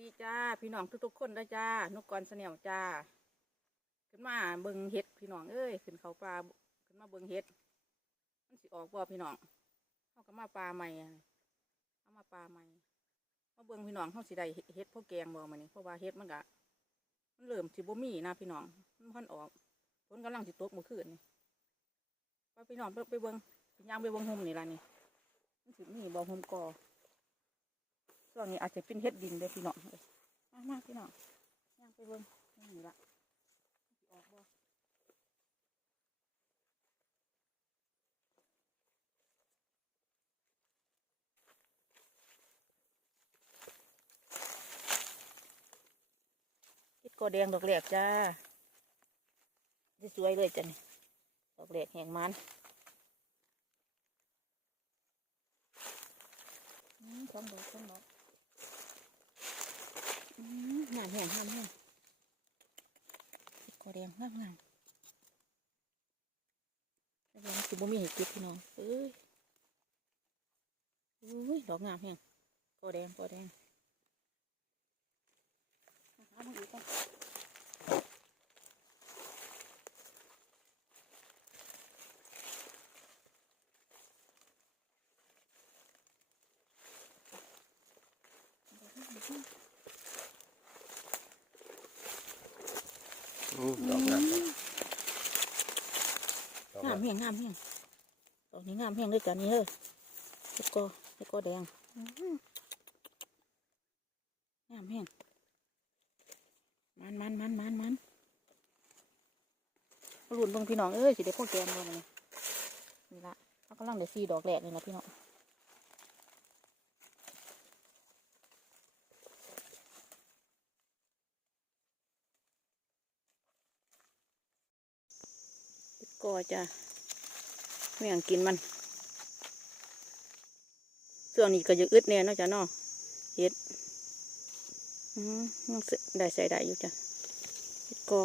ดีจ้า พี่น้องทุกๆคนนะจ้านกกรเสนียวจ้า ขึ้นมาเบิงเห็ดพี่น้องเอ้ยขึ้นเขาปลาขึ้นมาเบิงเห็ดมันสิออกบ่พี่น้องเขาก็มาปลาใหม่เอามาปลาใหม่มาเบิงพี่น้องเขาสิได้เห็ดพวกแกงบ่มานี่เพราะว่าเห็ดมันกะมันเริ่มสิบ่มีนะพี่น้องมันค่นออกฝนกำลังสิตกเมื่อคืนนี่ไปพี่น้องไปไปเบิงย่างไปเบิงห่มนี่ละนี่มันสิมีบ่ห่มกอ ช่วงนี้อาจจะเป็นเห็ดดินเด้พี่น้องเอ้ยมามาพี่น้องย่างไปเบิ่งนี่ละออกบ่คิดกอแดงดอกแหลกจ้าสวยเลยจ้ะนี่ดอกแหลกแห่งมันสองดอกสองดอก หนาแห่งงามแห้งกอแดงงามงามแล้วยังสิบ่มีเห้เก็บพี่น้องเอ้ยอุ้ยดอกงามแห้งกอแดงกอแดงหามาอีกก่อนดอกงามดอกงาม อืม ดอกงามดอกงามงามแฮงงามแฮงดอกนี้งามแฮงเลยจ้ะนี่เฮ้ยเฮ็ดกอเฮ็ดกอแดงอื้อหืองามแฮงมันมันมันมันมันมาลุ้นเบิ่งพี่น้องเอ้ยสิได้พวกแกมบ่มานี่นี่ละเขากำลังได้สี่ดอกแรกเลยนะพี่น้องเฮ็ดก อจะไม่อยากกินมันส่วนนี้ก็จะอึดแน่เนาะจ้ะนาะเฮ็ดอืมยังสิได้ใส่ได้อยู่จ้ะเฮ็ดกอ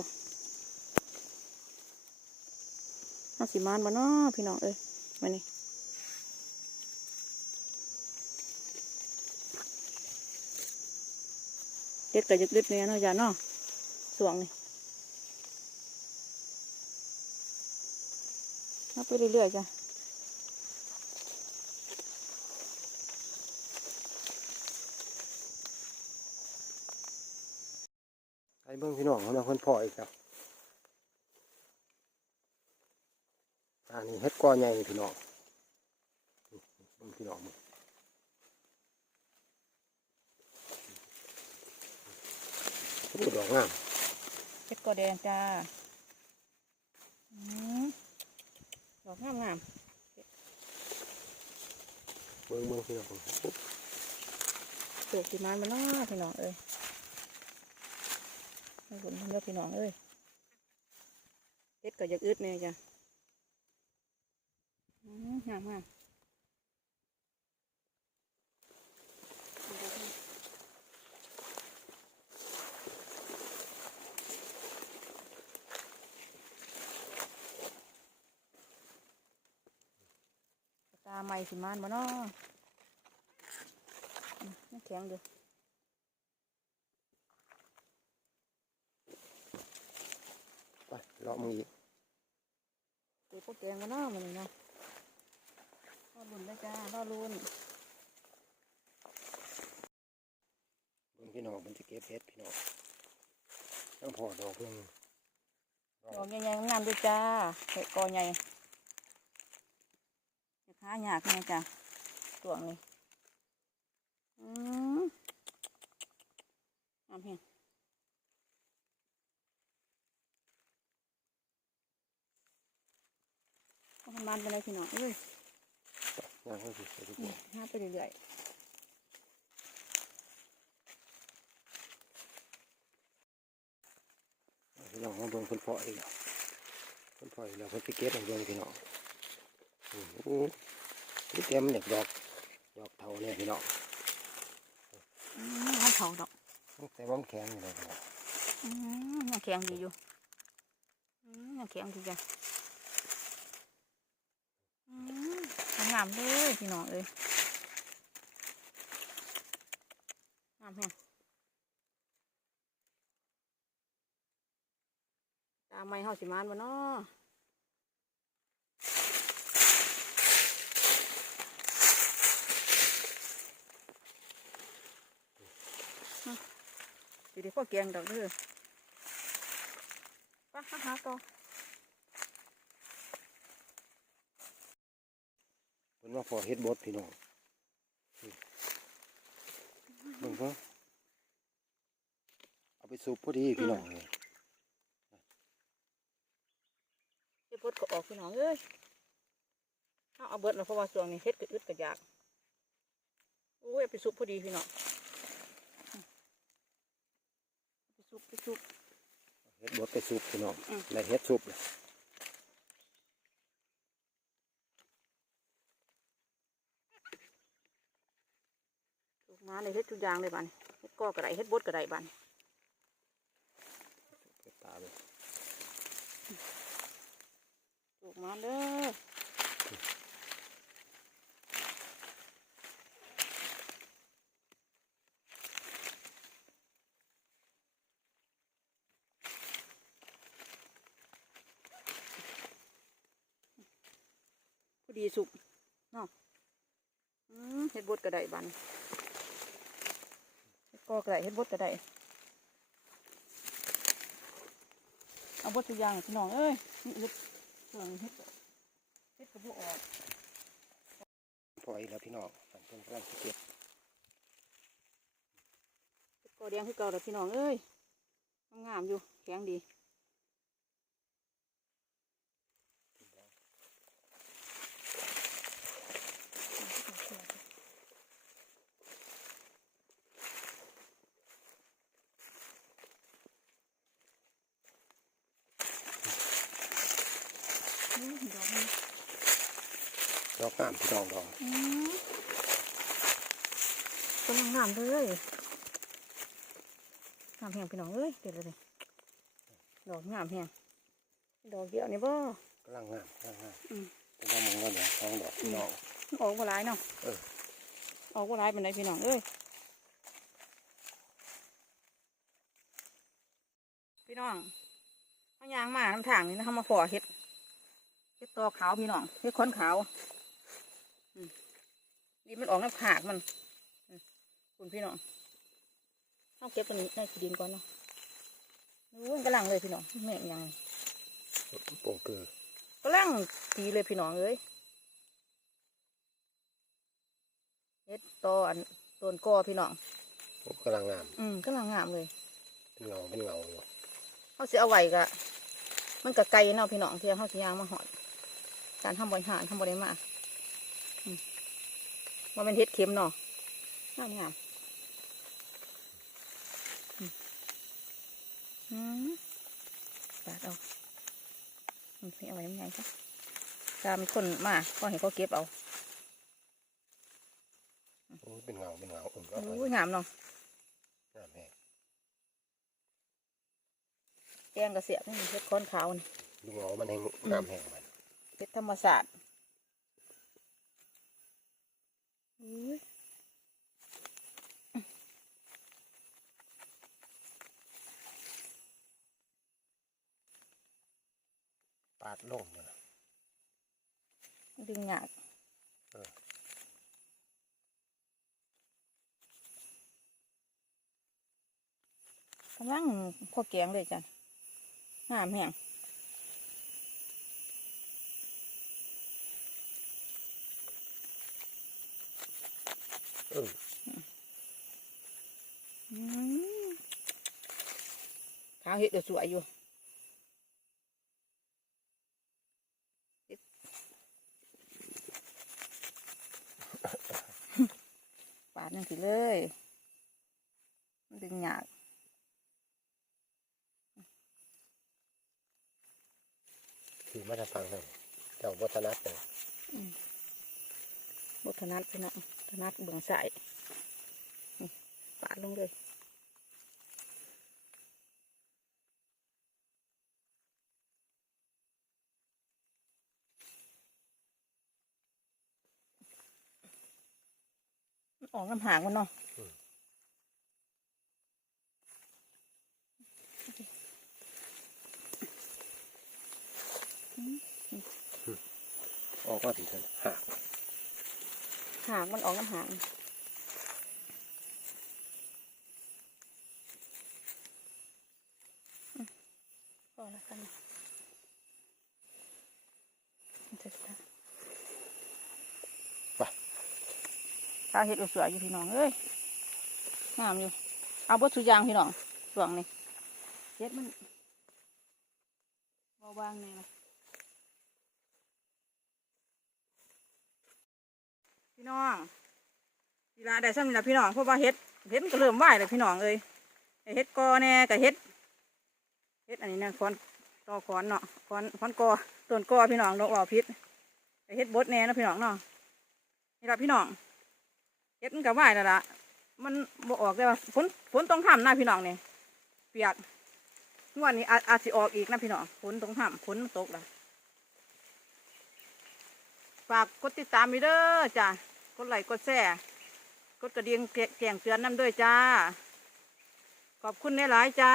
เอาสิมานบ่เนาะพี่น้องเอ้ยมานี่เฮ็ดก็ยึกดึดเนี่ยเนาะจ้ะเนาะสวงนี่ เอาไปเรื่อยๆจ้ะให้เบิ่งพี่น้องเขาเนาะเพิ่นพ่ออีกแล้วอันนี้เฮ็ดก้อใหญ่พี่น้องนี่เบิ่งพี่น้องมึงโอ้ดอกงามเฮ็ดกอแดงจ้าอืม ดอกงามงามเบิ่งเบิ่งพี่น้องปุ๊บๆเกิดสิมานบ่เนาะพี่น้องเอ้ยให้ผลทำแล้วพี่น้องเอ้ยเฮ็ดก็อยากอึดเนี่ยจ้ะอืมงามงาม ตาใหม่สิมานบ่เนาะอืมยังแข็งอยู่ไปเลาะมึงอีกเดี๋ยวพวกแกงกันเนาะมันนี่เนาะรอลุ่นได้จ้ารอลุ่นเบิ่งพี่น้องมันจะเก็บเฮ็ดพี่น้องต้องพอดอกเพิ่งดอกใหญ่ๆงามด้วยจ้าเห็ดกอใหญ่ จะค้าหยากเนี่ยจ้ะตัวนี้อืมงามเพียงเอาประมาณไปเลยพี่น้องเอ้ยย่างให้สิไปดีกนี่ว่าหาไปเรื่อยพี่น้องมาเบิ่งเพิ่นเพาะอีกแล้วเพิ่นเพาะอีกแล้วเพิ่นไปเก็บให้เบิ่งพี่น้องอือโอ้ นี่เต็มเด็กดอกดอกเทาเนี่ยพี่น้องมันเทาดอกแต่ว่ามแข็งอยู่เลยมันแข็งดีอยู่มันแข็งดีจังงามเลยพี่น้องเอ้ยงามแฮงตามไม้เฮาสิมานบ่เนาะ สิได้พ่อแกงดอกเด้อไปหาหาต่อเพิ่นว่าพอเฮ็ดบดพี่น้องอืมเบิ่งเขาเอาไปสูบพอดีพี่น้องเลยเฮ็ดบดก็ออกพี่น้องเอ้ยเอาเอาเบิดแล้วเพราะว่าช่วงนี้เฮ็ดก็อึดก็อยากโอ้ยเอาไปสุกพอดีพี่น้อง ไปสุกไปสุกเฮ็ดบดไปสูบพี่น้องอืมได้เฮ็ดสูบเลยสุกมาเลยเฮ็ดทุกอย่างเลยบัดนเฮ็ดก็กระไรเฮ็ดบดกระไรบัดนเปิดตาเลยสุกมาเด้อ ดีสุกเนาะอืมเฮ็ดบดกระไดบัดนเฮ็ดก็กระไดเฮ็ดบดกระไดเอาบดทุกอย่างพี่น้องเอ้ยนี่เฮ็ดเครื่องเฮ็ดเฮ็ดกระบุออกพออีกแล้วพี่น้องสั่นเพิ่นกำลังสิเก็บเฮ็ดก็แดงคือเก่าแล้วพี่น้องเอ้ยงามๆอยู่แข็งดี ดอกนี้ดอกงามพี่น้องดอกอืมกำลังงามเลยงามแหงพี่น้องเอ้ยเดี๋ยวเลยดอกงามแหงดอกเดียวนี่บ่กำลังงามกำลังงามอืมแต่ว่ามึงก็เดี๋ยวสองดอกพี่น้องออกมาหลายเนาะเออออกมาหลายเป็นไรพี่น้องเอ้ยพี่น้องเขายางมาน้ำทางนี่นะเขามาขอเห็ด เห็ดตอขาวพี่น้องเห็ดค้อนขาวอืมนี่มันออกน้ำขากมันอืมคุณพี่น้องเอาเก็บตัวนี้ในขี้ดินก่อนเนาะนู้นกำลังเลยพี่น้องแม่งยังโป่งเกลือกำลังดีเลยพี่น้องเอ้ยเฮ็ดตออันต้นกอพี่น้องกำลังงาม อืมกำลังงามเลย เป็นเงาเป็นเงาอยู่เขาสิเอาไว้กะมันกะไกลเนาะพี่น้องที่เขาสิย่างมาหอด การทำบริหารทำบริมาอืมว่าเป็นเฮ็ดเข็มเนาะงามงามอืมอืมตัดเอาอืมเอาไว้ยังไงคะตามคนมาก็ให้เขาเก็บเอาโอ้ยเป็นเงาเป็นเงาอุ่นก็โอ้ยงามเนาะงามแม่แกงกระเสียบนี่เฮ็ดค้อนขาวนี่ดูเงามันให้งามแห้งมัน เฮ็ดธรรมศาสตร์อุ้ยปาดลงเนี่ยนะดึงหยากเออกำลังพอแกงเลยจ้ะงามแห้ง เออ อืม ขาวเห็ดเดี๋ยวสวยอยู่ปาดนั่นสิเลย มันดึงหยากถือมาตรฟังเลยเจ้าวัฒนัดเลยบทนัดพี่น้องถ นัดเบื้องใส่ปาดลงเลยออกลำหางมันเนาะออกมาถึงกันหาง หางมันออกน้ำหางอืมพอแล้วกันมันจะตาตาเห็ดสวยๆอยู่พี่น้องเอ้ยงามอยู่ เอาบดสุยางพี่น้องส่วงนี่เห็ดมันเบาบางนี่นะ พี่น้องเวลาได้ซ้ำนี่ละพี่น้องเพราะว่าเห็ดเห็ดก็เริ่มไหวเลยพี่น้องเอ้ยไอเห็ดกอแน่กับเห็ดเห็ดอันนี้นะคอนตอคอนเนาะคอนคอนกอต้นกอพี่น้องดอกออกพิษไอเห็ดบดแน่นะพี่น้องเนาะนี่ละพี่น้องเห็ดมันก็ไหวแล้วล่ะมันบออกได้ว่าฝนฝนต้องห้ามนะพี่น้องเนี่ยเปียกงวดนี้อาจจสิออกอีกนะพี่น้องฝนต้องห้ามฝนมันตกละ ฝากกดติดตามมีเด้อจ้ะกดไลค์กดแชร์กดกระดิ่งแจ้งเตือนน้ำด้วยจ้า ขอบคุณหลายๆจ้า